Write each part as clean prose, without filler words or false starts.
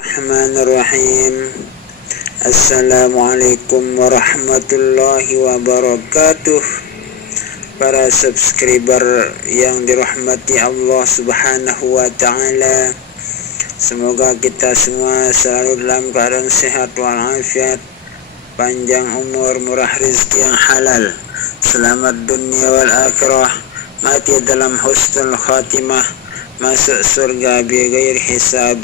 Bismillahirrahmanirrahim. Assalamualaikum warahmatullahi wabarakatuh. Para subscriber yang dirahmati Allah Subhanahu wa taala, semoga kita semua selalu dalam keadaan sehat walafiat, panjang umur, murah rezeki yang halal, selamat dunia wal akhirah, mati dalam husnul khatimah, masuk surga bighairi hisab,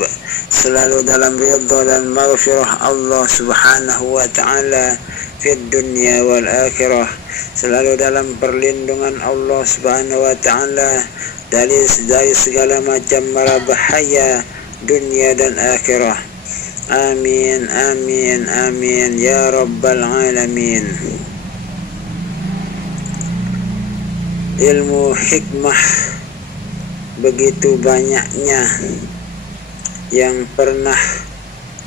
selalu dalam ridha dan maghfirah Allah Subhanahu wa taala fid dunya wal akhirah, selalu dalam perlindungan Allah Subhanahu wa taala dari segala macam mara bahaya dunia dan akhirah. Amin amin amin ya rabbal alamin. Ilmu hikmah begitu banyaknya yang pernah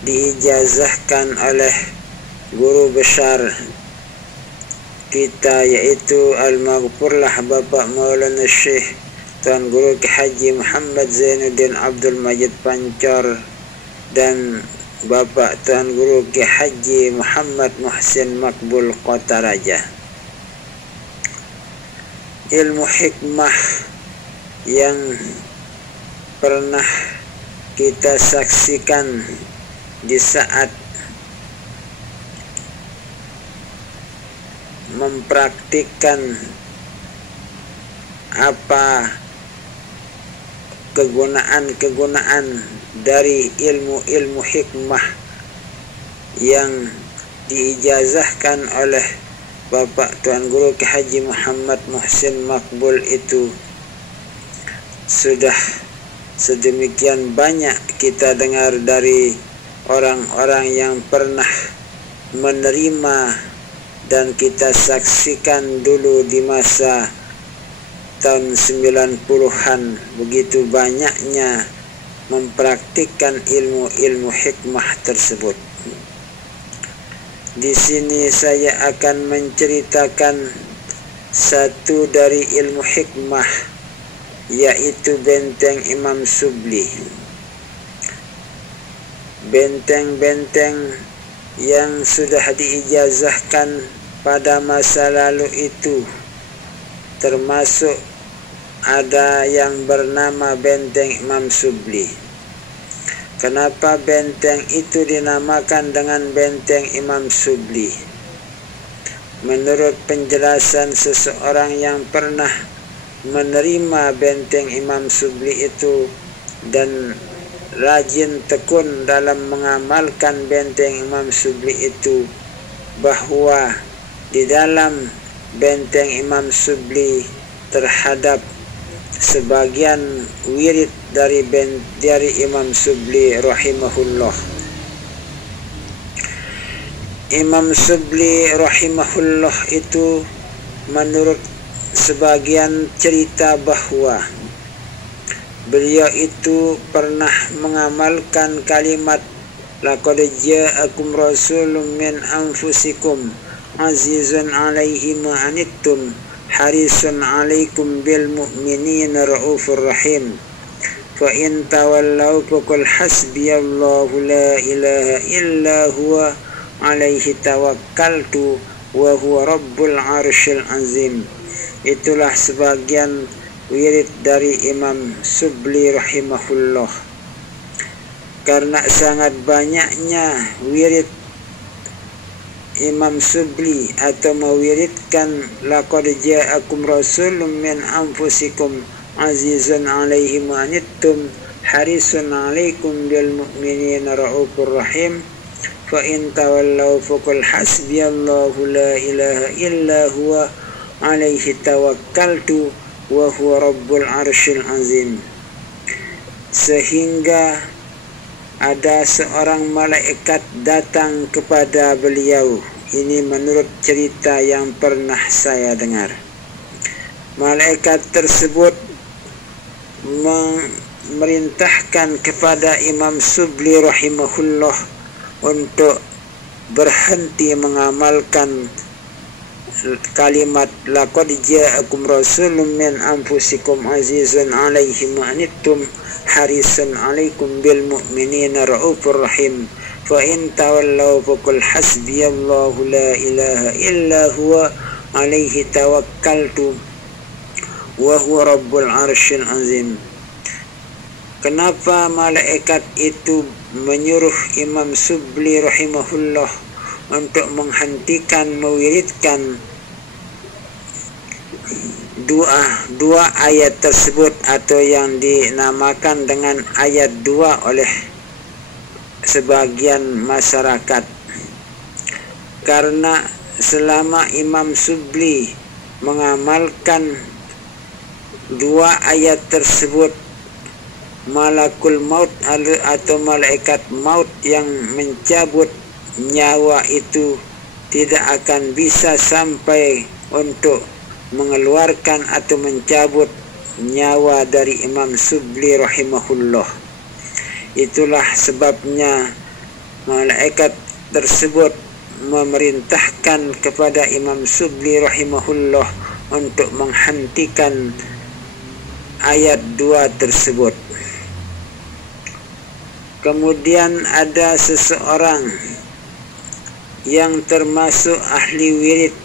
diijazahkan oleh guru besar kita, yaitu Al-Maghfurlah Bapak Maulana Syekh Tuan Guru Haji Muhammad Zainuddin Abdul Majid Pancor dan Bapak Tuan Guru Haji Muhammad Muhsin Makbul Kota Raja. Ilmu hikmah yang pernah kita saksikan di saat mempraktikkan apa kegunaan dari ilmu hikmah yang diijazahkan oleh Bapak Tuan Guru Haji Muhammad Muhsin Makbul itu sudah sedemikian banyak kita dengar dari orang-orang yang pernah menerima dan kita saksikan dulu di masa tahun 90-an, begitu banyaknya mempraktikkan ilmu hikmah tersebut. Di sini saya akan menceritakan satu dari ilmu hikmah, yaitu benteng Imam Subli. Benteng-benteng yang sudah diijazahkan pada masa lalu itu, termasuk ada yang bernama benteng Imam Subli. Kenapa benteng itu dinamakan dengan benteng Imam Subli? Menurut penjelasan seseorang yang pernah menerima benteng Imam Subli itu dan rajin tekun dalam mengamalkan benteng Imam Subli itu, bahwa di dalam benteng Imam Subli terhadap sebagian wirid dari Imam Subli rahimahullah. Imam Subli rahimahullah itu menurut sebagian cerita bahwa beliau itu pernah mengamalkan kalimat laqad ja'akum rasulun min anfusikum azizun 'alaihi ma anittum harisun 'alaikum bil mu'minina raufur rahim fa in tawallaw faqul hasbiyallahu la ilaha illa huwa 'alaihi tawakkaltu wa huwa rabbul 'arsyil 'azim. Itulah sebagian wirid dari Imam Subli rahimahullah. Karena sangat banyaknya wirid Imam Subli atau mewiridkan laqad ja'akum rasulun min anfusikum azizun 'alaihi ma anittum harisun 'alaikum bil mu'minina raufur rahim fa in tawallaw faqul hasbiyallahu la ilaha illa huwa 'alaihi tawakkaltu wa huwa rabbul 'arsyil 'azim. Sehingga ada seorang malaikat datang kepada beliau. Ini menurut cerita yang pernah saya dengar. Malaikat tersebut memerintahkan kepada Imam Subli rahimahullah untuk berhenti mengamalkan kalimat laqad ja'akum rasulun min anfusikum azizun 'alaihi ma anittum harisun 'alaikum bil mu'minina raufur rahim fa in tawallaw faqul hasbiyallahu la ilaha illa huwa 'alaihi tawakkaltu wa huwa rabbul arsyil azim. Kenapa malaikat itu menyuruh Imam Subli rahimahullah untuk menghentikan mewiridkan dua ayat tersebut, atau yang dinamakan dengan ayat 2 oleh sebagian masyarakat? Karena selama Imam Subli mengamalkan 2 ayat tersebut, malakul maut atau malaikat maut yang mencabut nyawa itu tidak akan bisa sampai untuk mengeluarkan atau mencabut nyawa dari Imam Subli rahimahullah. Itulah sebabnya malaikat tersebut memerintahkan kepada Imam Subli rahimahullah untuk menghentikan ayat 2 tersebut. Kemudian ada seseorang yang termasuk ahli wirid,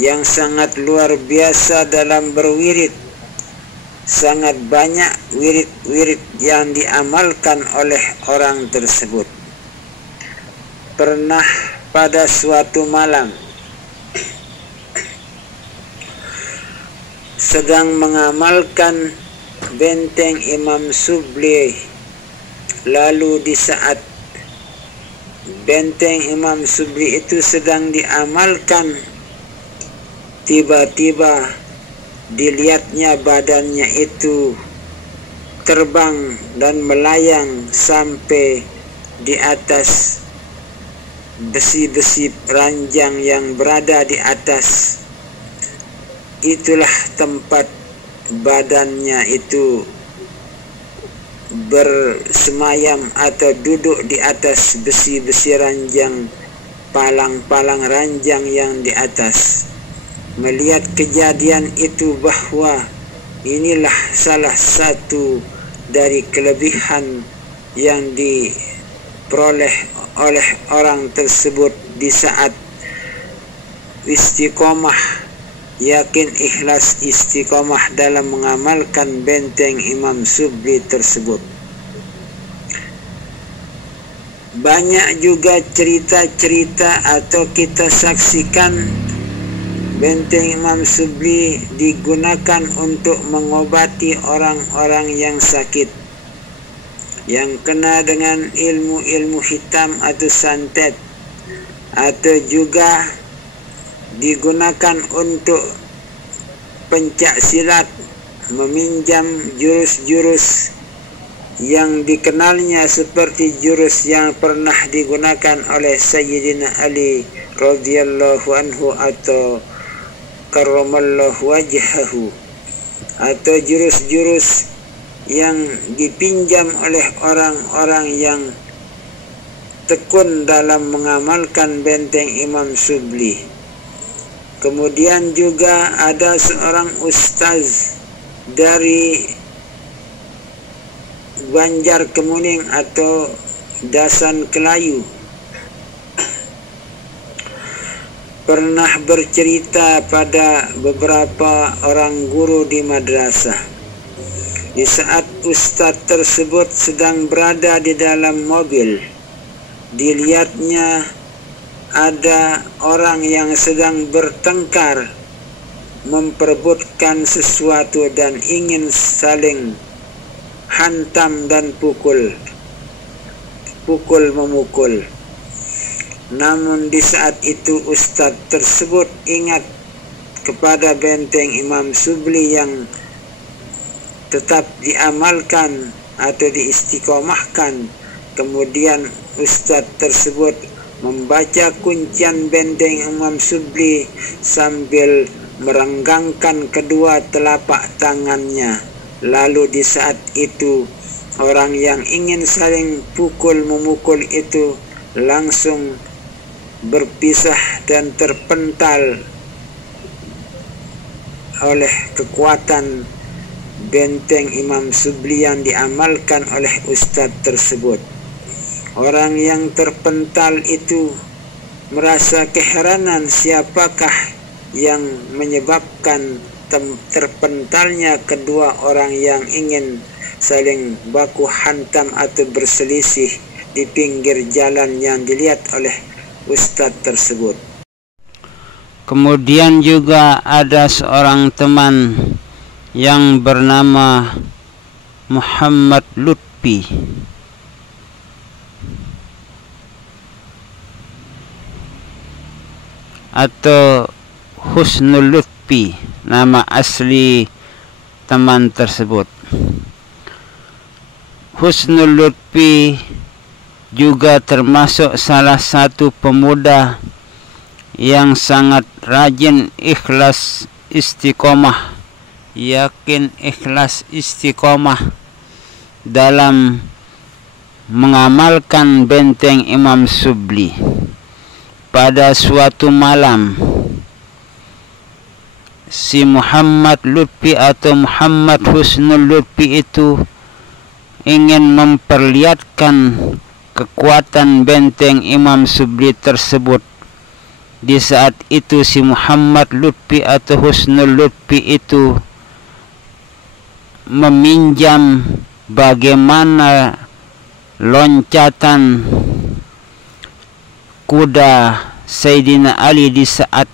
yang sangat luar biasa dalam berwirid. Sangat banyak wirid-wirid yang diamalkan oleh orang tersebut. Pernah pada suatu malam sedang mengamalkan benteng Imam Subli, lalu di saat benteng Imam Subli itu sedang diamalkan, tiba-tiba dilihatnya badannya itu terbang dan melayang sampai di atas besi-besi ranjang yang berada di atas. Itulah tempat badannya itu bersemayam atau duduk di atas besi-besi ranjang, palang-palang ranjang yang di atas. Melihat kejadian itu bahwa inilah salah satu dari kelebihan yang diperoleh oleh orang tersebut di saat istiqomah, yakin ikhlas istiqomah dalam mengamalkan benteng Imam Subli tersebut. Banyak juga cerita-cerita atau kita saksikan benteng Imam Subli digunakan untuk mengobati orang-orang yang sakit, yang kena dengan ilmu-ilmu hitam atau santet, atau juga digunakan untuk pencak silat, meminjam jurus-jurus yang dikenalnya seperti jurus yang pernah digunakan oleh Sayyidina Ali radhiyallahu anhu atau karramallahu wajhahu, atau jurus-jurus yang dipinjam oleh orang-orang yang tekun dalam mengamalkan benteng Imam Subli. Kemudian juga ada seorang ustaz dari Banjar Kemuning atau Dasan Kelayu pernah bercerita pada beberapa orang guru di madrasah. Di saat ustaz tersebut sedang berada di dalam mobil, dilihatnya ada orang yang sedang bertengkar, memperebutkan sesuatu dan ingin saling hantam dan pukul-memukul. Namun di saat itu ustaz tersebut ingat kepada benteng Imam Subli yang tetap diamalkan atau diistiqomahkan. Kemudian ustaz tersebut membaca kuncian benteng Imam Subli sambil merenggangkan kedua telapak tangannya. Lalu di saat itu orang yang ingin saling pukul-memukul itu langsung berpisah dan terpental oleh kekuatan benteng Imam Subli yang diamalkan oleh ustadz tersebut. Orang yang terpental itu merasa keheranan siapakah yang menyebabkan terpentalnya kedua orang yang ingin saling baku hantam atau berselisih di pinggir jalan yang dilihat oleh ustadz tersebut. Kemudian juga ada seorang teman yang bernama Muhammad Lutfi. Atau Husnul Lutfi, nama asli teman tersebut. Husnul Lutfi juga termasuk salah satu pemuda yang sangat rajin, ikhlas, istiqomah, yakin, ikhlas, istiqomah dalam mengamalkan benteng Imam Subli. Pada suatu malam, si Muhammad Lutfi atau Muhammad Husnul Lutfi itu ingin memperlihatkan kekuatan benteng Imam Subli tersebut. Di saat itu si Muhammad Lutfi atau Husnul Lutfi itu meminjam bagaimana loncatan kuda Sayyidina Ali di saat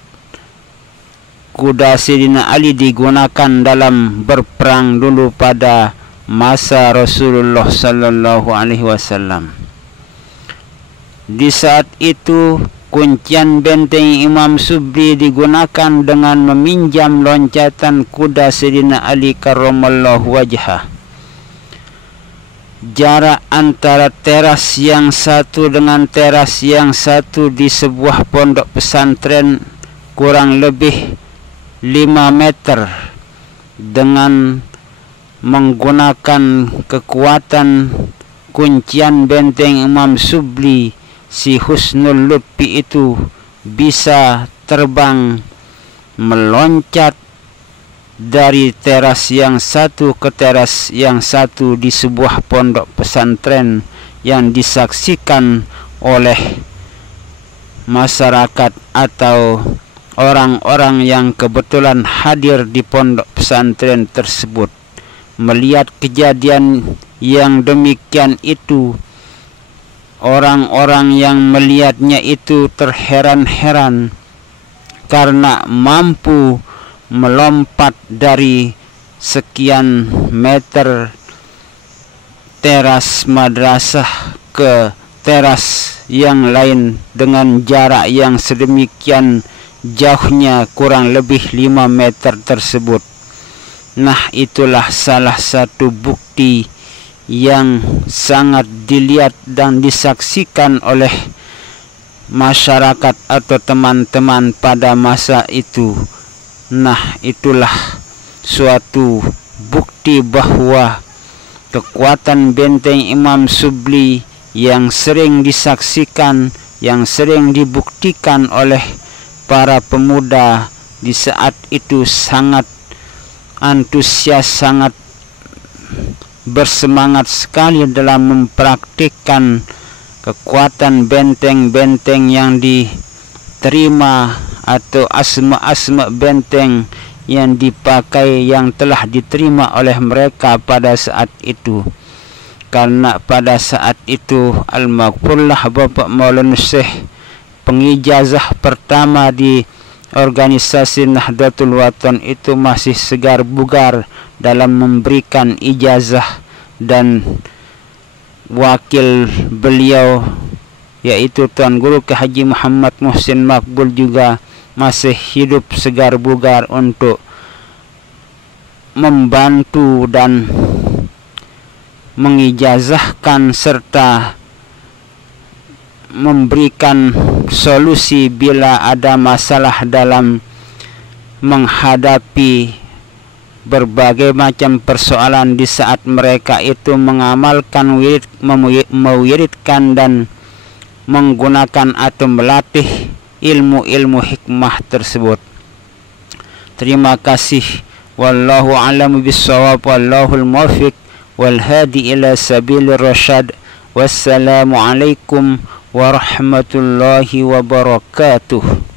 kuda Sayyidina Ali digunakan dalam berperang dulu pada masa Rasulullah sallallahu alaihi wasallam. Di saat itu kuncian benteng Imam Subli digunakan dengan meminjam loncatan kuda Sayyidina Ali karramallahu wajhah. Jarak antara teras yang satu dengan teras yang satu di sebuah pondok pesantren kurang lebih 5 meter. Dengan menggunakan kekuatan kuncian benteng Imam Subli, si Husnul Lutfi itu bisa terbang meloncat dari teras yang satu ke teras yang satu di sebuah pondok pesantren yang disaksikan oleh masyarakat atau orang-orang yang kebetulan hadir di pondok pesantren tersebut. Melihat kejadian yang demikian itu, orang-orang yang melihatnya itu terheran-heran karena mampu melompat dari sekian meter teras madrasah ke teras yang lain dengan jarak yang sedemikian jauhnya, kurang lebih 5 meter tersebut. Nah, itulah salah satu bukti yang sangat dilihat dan disaksikan oleh masyarakat atau teman-teman pada masa itu. Nah, itulah suatu bukti bahwa kekuatan benteng Imam Subli yang sering disaksikan, yang sering dibuktikan oleh para pemuda di saat itu sangat antusias, sangat bersemangat sekali dalam mempraktikkan kekuatan benteng-benteng yang diterima atau asma-asma benteng yang dipakai, yang telah diterima oleh mereka pada saat itu. Karena pada saat itu almarhumlah Bapak Maulana Syekh, pengijazah pertama di organisasi Nahdlatul Watan itu masih segar bugar dalam memberikan ijazah, dan wakil beliau yaitu Tuan Guru Ki Haji Muhammad Muhsin Makbul juga masih hidup segar bugar untuk membantu dan mengijazahkan serta memberikan solusi bila ada masalah dalam menghadapi berbagai macam persoalan di saat mereka itu mengamalkan wirid, mewiridkan dan menggunakan atau melatih ilmu-ilmu hikmah tersebut. Terima kasih. Wallahu a'lamu bissawab, wallahul muwaffiq wal hadi ila sabilir rasyad. Wassalamu alaikum warahmatullahi wabarakatuh.